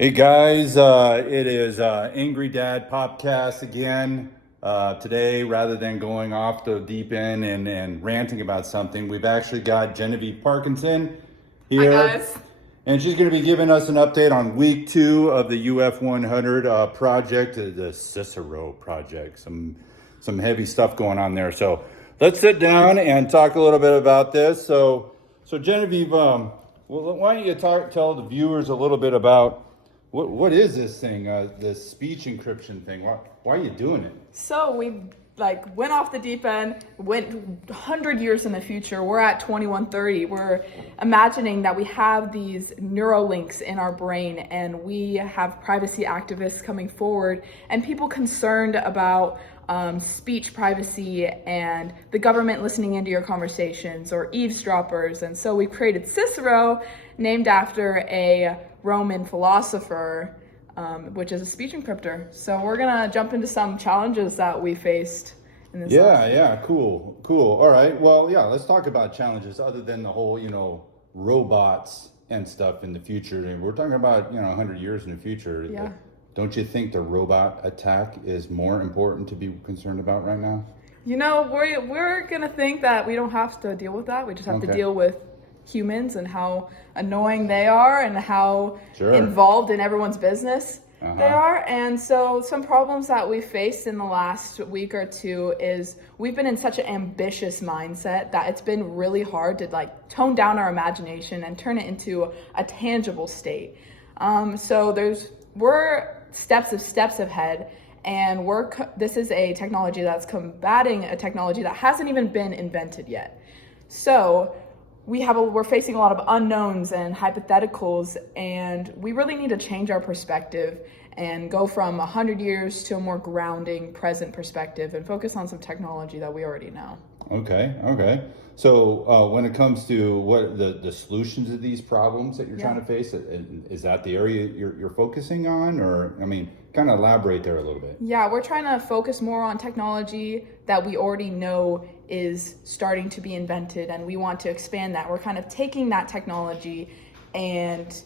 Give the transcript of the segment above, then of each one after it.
Hey guys, it is Angry Dad Podcast again. Today, rather than going off the deep end and ranting about something, we've actually got Genevieve Parkinson Hi here, guys. and she's going to be giving us an update on week 2 of the UF100 project, the Cicero project. Some heavy stuff going on there. So let's sit down and talk a little bit about this. So Genevieve, well, why don't you tell the viewers a little bit about what is this thing? This speech encryption thing? Why are you doing it? So we went off the deep end, went 100 years in the future. We're at 2130. We're imagining that we have these neurolinks in our brain and we have privacy activists coming forward and people concerned about speech privacy and the government listening into your conversations or eavesdroppers. And so we created Cicero, named after a Roman philosopher, which is a speech encryptor. So we're gonna jump into some challenges that we faced in this. Yeah, cool. All right. Well, yeah, let's talk about challenges other than the whole, robots and stuff in the future. We're talking about, 100 years in the future. Yeah. Don't you think the robot attack is more important to be concerned about right now? We're gonna think that we don't have to deal with that. We just have to deal with humans and how annoying they are and how involved in everyone's business they are. And so some problems that we faced in the last week or two is we've been in such an ambitious mindset that it's been really hard to tone down our imagination and turn it into a tangible state. We're steps ahead, and this is a technology that's combating a technology that hasn't even been invented yet. So we're facing a lot of unknowns and hypotheticals, and we really need to change our perspective and go from 100 years to a more grounding present perspective and focus on some technology that we already know. Okay. So when it comes to what the solutions of these problems that you're trying to face, is that the area you're focusing on? Or, kind of elaborate there a little bit. Yeah, we're trying to focus more on technology that we already know is starting to be invented, and we want to expand that. We're kind of taking that technology and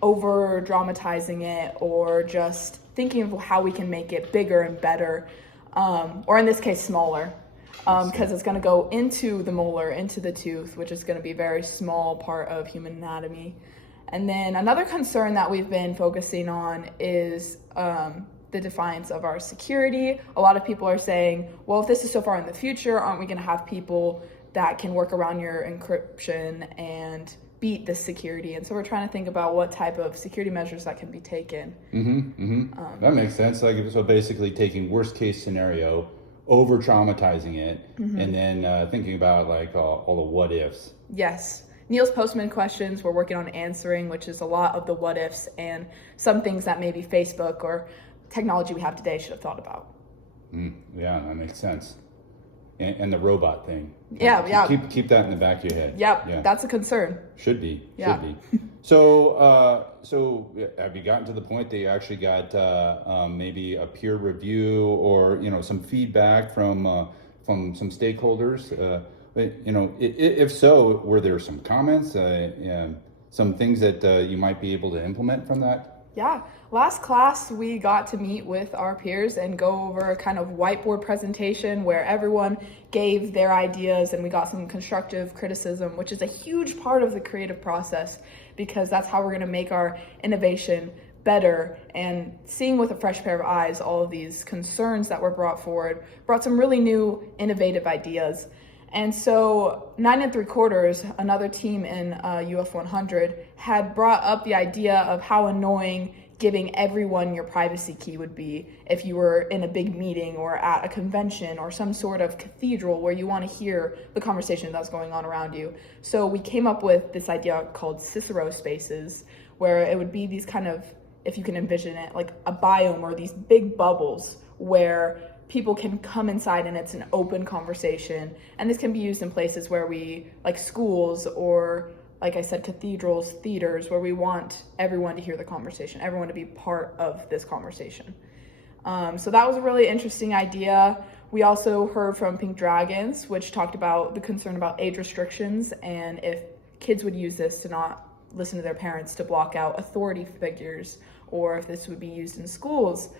over dramatizing it, or just thinking of how we can make it bigger and better, or in this case smaller, because it's going to go into the molar, into the tooth, which is going to be a very small part of human anatomy. And then another concern that we've been focusing on is the defiance of our security. A lot of people are saying, well, if this is so far in the future, aren't we going to have people that can work around your encryption and beat the security? And so we're trying to think about what type of security measures that can be taken. That makes sense. So basically taking worst case scenario, over traumatizing it, and then thinking about all the what ifs. Yes. Niels Postman questions we're working on answering, which is a lot of the what ifs and some things that maybe Facebook or technology we have today should have thought about. Yeah, that makes sense. And the robot thing. Yeah. Keep that in the back of your head. Yep. That's a concern. Should be. So have you gotten to the point that you actually got maybe a peer review or some feedback from some stakeholders? If so, were there some comments, some things that you might be able to implement from that? Yeah. Last class, we got to meet with our peers and go over a kind of whiteboard presentation where everyone gave their ideas and we got some constructive criticism, which is a huge part of the creative process because that's how we're going to make our innovation better. And seeing with a fresh pair of eyes all of these concerns that were brought forward brought some really new, innovative ideas. And so 9 3/4, another team in UF100, had brought up the idea of how annoying giving everyone your privacy key would be if you were in a big meeting or at a convention or some sort of cathedral where you want to hear the conversation that's going on around you. So we came up with this idea called Cicero spaces, where it would be these kind of, if you can envision it, like a biome or these big bubbles where people can come inside and it's an open conversation. And this can be used in places where like schools or, like I said, cathedrals, theaters, where we want everyone to hear the conversation, everyone to be part of this conversation. So that was a really interesting idea. We also heard from Pink Dragons, which talked about the concern about age restrictions and if kids would use this to not listen to their parents to block out authority figures, or if this would be used in schools.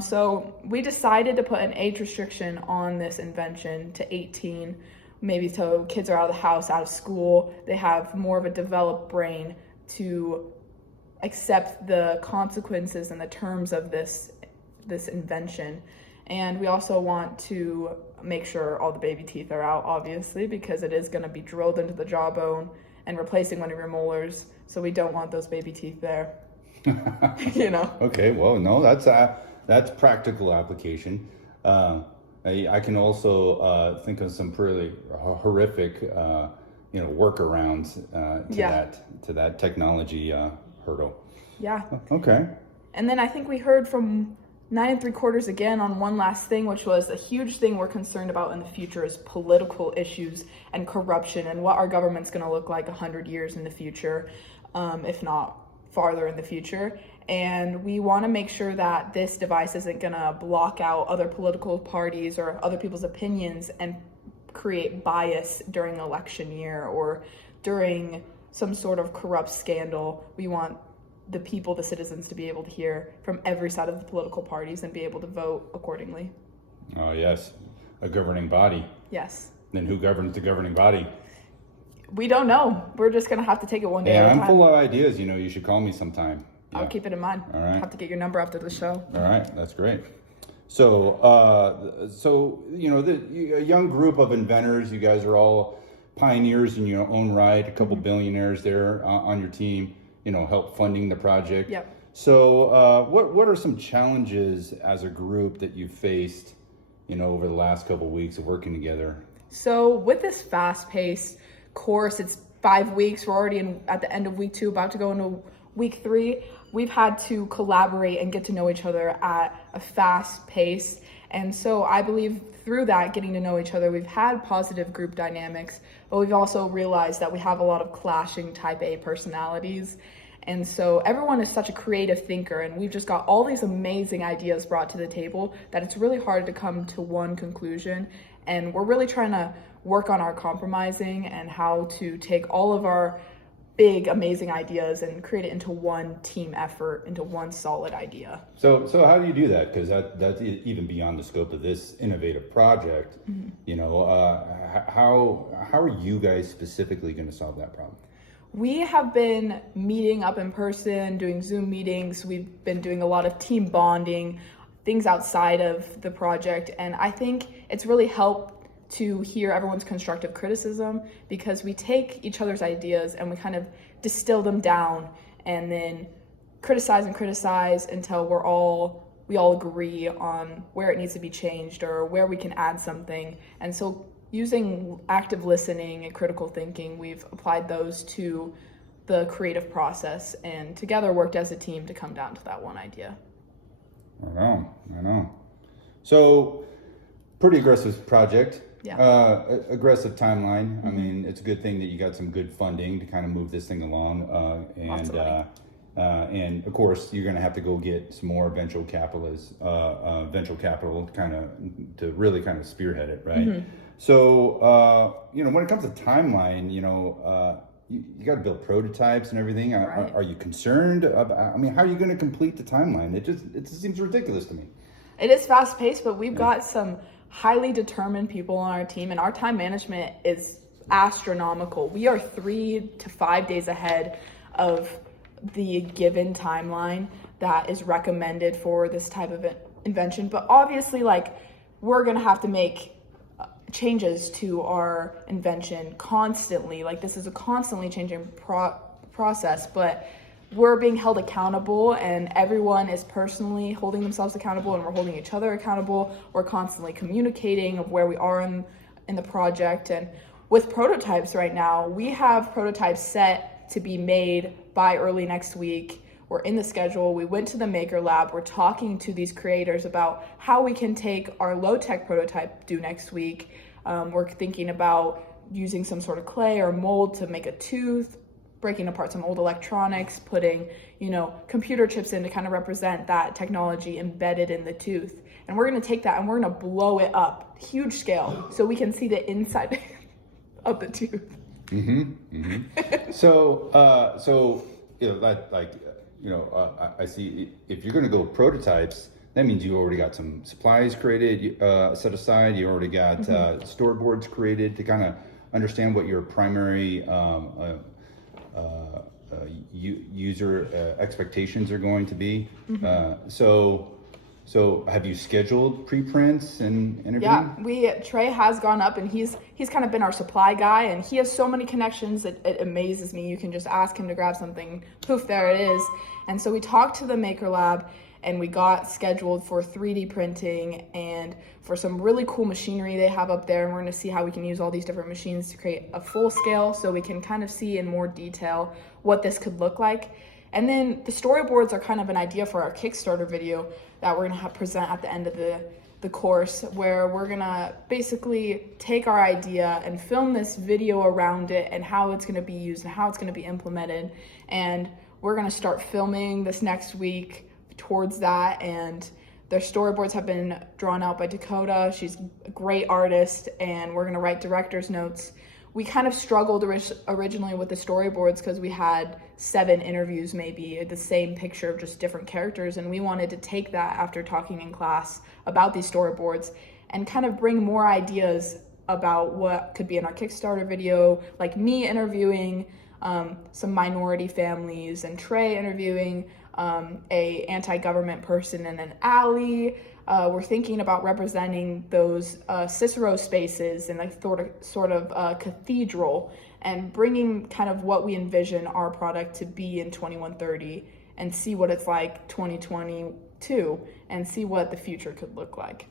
So we decided to put an age restriction on this invention to 18, maybe so kids are out of the house, out of school, they have more of a developed brain to accept the consequences and the terms of this invention. And we also want to make sure all the baby teeth are out, obviously, because it is going to be drilled into the jawbone and replacing one of your molars. So we don't want those baby teeth there. Okay, well, no, that's practical application. I can also think of some pretty horrific, workarounds to that technology hurdle. Yeah. Okay. And then I think we heard from 9 3/4 again on one last thing, which was a huge thing we're concerned about in the future is political issues and corruption and what our government's going to look like 100 years in the future, if not farther in the future. And we want to make sure that this device isn't going to block out other political parties or other people's opinions and create bias during election year or during some sort of corrupt scandal. We want the people, the citizens, to be able to hear from every side of the political parties and be able to vote accordingly. Oh, yes. A governing body. Yes. Then who governs the governing body? We don't know. We're just going to have to take it one day Yeah, at a I'm time. full of ideas. You should call me sometime. Yeah. I'll keep it in mind. All right. Have to get your number after the show. All right, that's great. So, a young group of inventors. You guys are all pioneers in your own right. A couple billionaires there on your team. Help funding the project. Yep. So, what are some challenges as a group that you've faced, over the last couple of weeks of working together? So, with this fast-paced course, it's 5 weeks. We're already at the end of week 2, about to go into week 3. We've had to collaborate and get to know each other at a fast pace. And so I believe through that, getting to know each other, we've had positive group dynamics, but we've also realized that we have a lot of clashing type A personalities. And so everyone is such a creative thinker, and we've just got all these amazing ideas brought to the table that it's really hard to come to one conclusion. And we're really trying to work on our compromising and how to take all of our big, amazing ideas and create it into one team effort, into one solid idea. So how do you do that? Because that's even beyond the scope of this innovative project. How are you guys specifically going to solve that problem? We have been meeting up in person, doing Zoom meetings. We've been doing a lot of team bonding, things outside of the project. And I think it's really helped to hear everyone's constructive criticism, because we take each other's ideas and we kind of distill them down and then criticize until we all agree on where it needs to be changed or where we can add something. And so using active listening and critical thinking, we've applied those to the creative process and together worked as a team to come down to that one idea. I know. So pretty aggressive project. Yeah. Aggressive timeline. I mean, it's a good thing that you got some good funding to kind of move this thing along. And of course, you're going to have to go get some more venture capital kind of to really kind of spearhead it, right? So, when it comes to timeline, you got to build prototypes and everything. Right. Are you concerned about? How are you going to complete the timeline? It just seems ridiculous to me. It is fast paced, but we've got some highly determined people on our team, and our time management is astronomical. We are 3 to 5 days ahead of the given timeline that is recommended for this type of invention. But obviously, we're gonna have to make changes to our invention constantly. This is a constantly changing process, but we're being held accountable, and everyone is personally holding themselves accountable, and we're holding each other accountable. We're constantly communicating of where we are in the project. And with prototypes right now, we have prototypes set to be made by early next week. We're in the schedule. We went to the Maker Lab. We're talking to these creators about how we can take our low-tech prototype due next week. We're thinking about using some sort of clay or mold to make a tooth, breaking apart some old electronics, putting, computer chips in to kind of represent that technology embedded in the tooth. And we're going to take that and we're going to blow it up, huge scale, so we can see the inside of the tooth. So you know, I see if you're going to go prototypes, that means you already got some supplies created, set aside. You already got storyboards created to kind of understand what your primary user expectations are going to be. So have you scheduled preprints and everything? Yeah, Trey has gone up, and he's kind of been our supply guy, and he has so many connections that it amazes me. You can just ask him to grab something, poof, there it is. And so we talked to the Maker Lab, and we got scheduled for 3D printing and for some really cool machinery they have up there, and we're going to see how we can use all these different machines to create a full scale so we can kind of see in more detail what this could look like. And then the storyboards are kind of an idea for our Kickstarter video that we're going to present at the end of the course, where we're going to basically take our idea and film this video around it and how it's going to be used and how it's going to be implemented. And we're going to start filming this next week towards that, and their storyboards have been drawn out by Dakota. She's a great artist, and we're going to write director's notes. We kind of struggled originally with the storyboards because we had 7 interviews, maybe the same picture of just different characters, and we wanted to take that after talking in class about these storyboards and kind of bring more ideas about what could be in our Kickstarter video, like me interviewing some minority families and Trey interviewing a anti-government person in an alley. We're thinking about representing those Cicero spaces in a sort of cathedral, and bringing kind of what we envision our product to be in 2130 and see what it's like 2022 and see what the future could look like.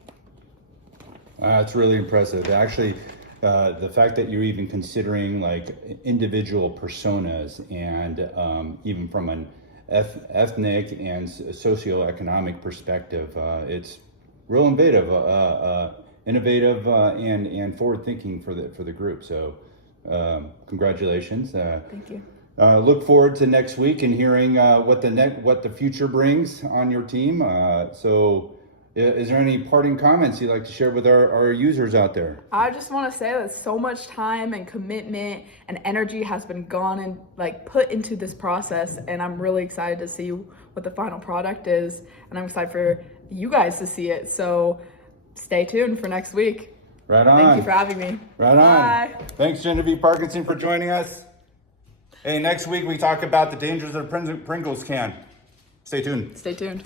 It's really impressive. Actually, the fact that you're even considering like individual personas and even from an ethnic and socioeconomic perspective, it's real innovative and forward-thinking for the group. So congratulations. Thank you. Look forward to next week and hearing what the future brings on your team. So is there any parting comments you'd like to share with our users out there? I just want to say that so much time and commitment and energy has been gone and put into this process, and I'm really excited to see what the final product is, and I'm excited for you guys to see it. So stay tuned for next week. Right on. Thank you for having me. Right Bye. on. Thanks, Genevieve Parkinson, for joining us. Hey, next week we talk about the dangers of the Pringles can. Stay tuned. Stay tuned.